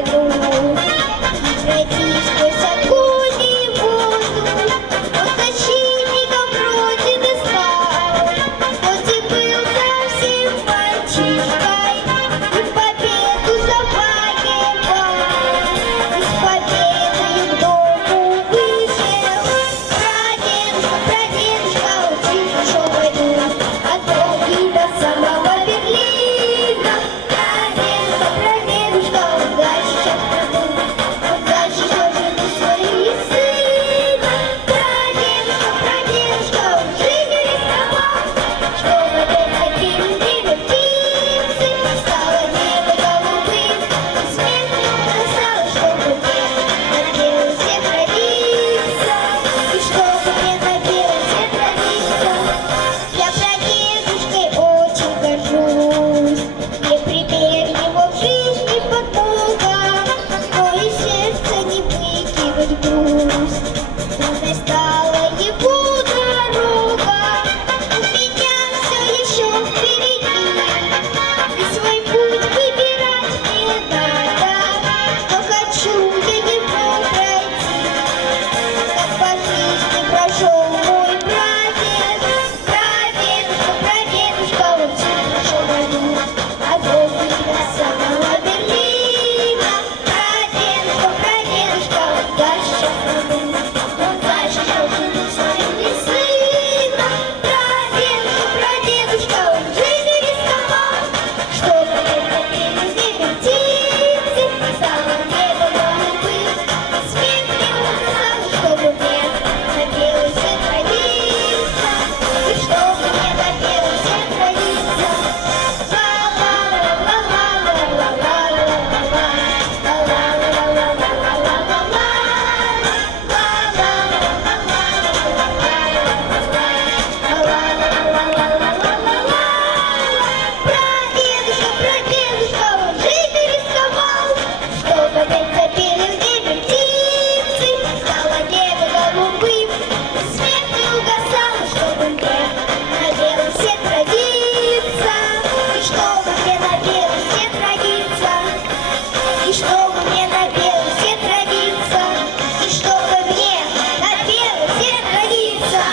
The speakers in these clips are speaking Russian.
иду. Пройти сквозь огонь и воду, от защитников Родины стал. Хоть и был совсем мальчишкой, и в победу завоевал. И с победою к дому вышел. Прадедушка, учить шел войну, от Волги до самого Берлина. Прадедушка, удачи сейчас проду, удачи сейчас жду своих сына. Прадедушка, в жизни рисковал, чтобы опять запели птицы. Стало небо голубым, и смех бросал, чтобы мне на белый свет родиться. И чтобы мне на белый свет родиться. Я прадедушкой очень горжусь, мне пример его в жизни потока, но и сердце не выкинуть грусть. Трудной стала его дорога, у меня все еще впереди, и свой путь выбирать мне надо, но хочу я его пройти. Как по жизни прошел мой прадед, прадедушка, учить прошел войну, от Волги до самого Берлина. Прадедушка, удачи сейчас проду, удачи сейчас жду своих сына. Прадедушка, в жизни рисковал, чтобы опять запели в небе птицы. Стало небо голубым, смех мне указал, чтобы мне на белый свет родиться. И чтобы мне на белый свет родиться. Прадедушка, в жизни рисковал, чтобы опять запели в небе птицы. Стало небо голубым, смех не угасал, чтобы мне на белый свет родиться. И чтобы мне на белый свет родиться. И чтобы мне на белый свет родиться. И чтобы мне на белый свет родиться.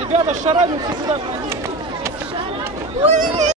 Ребята, шаранимся сюда.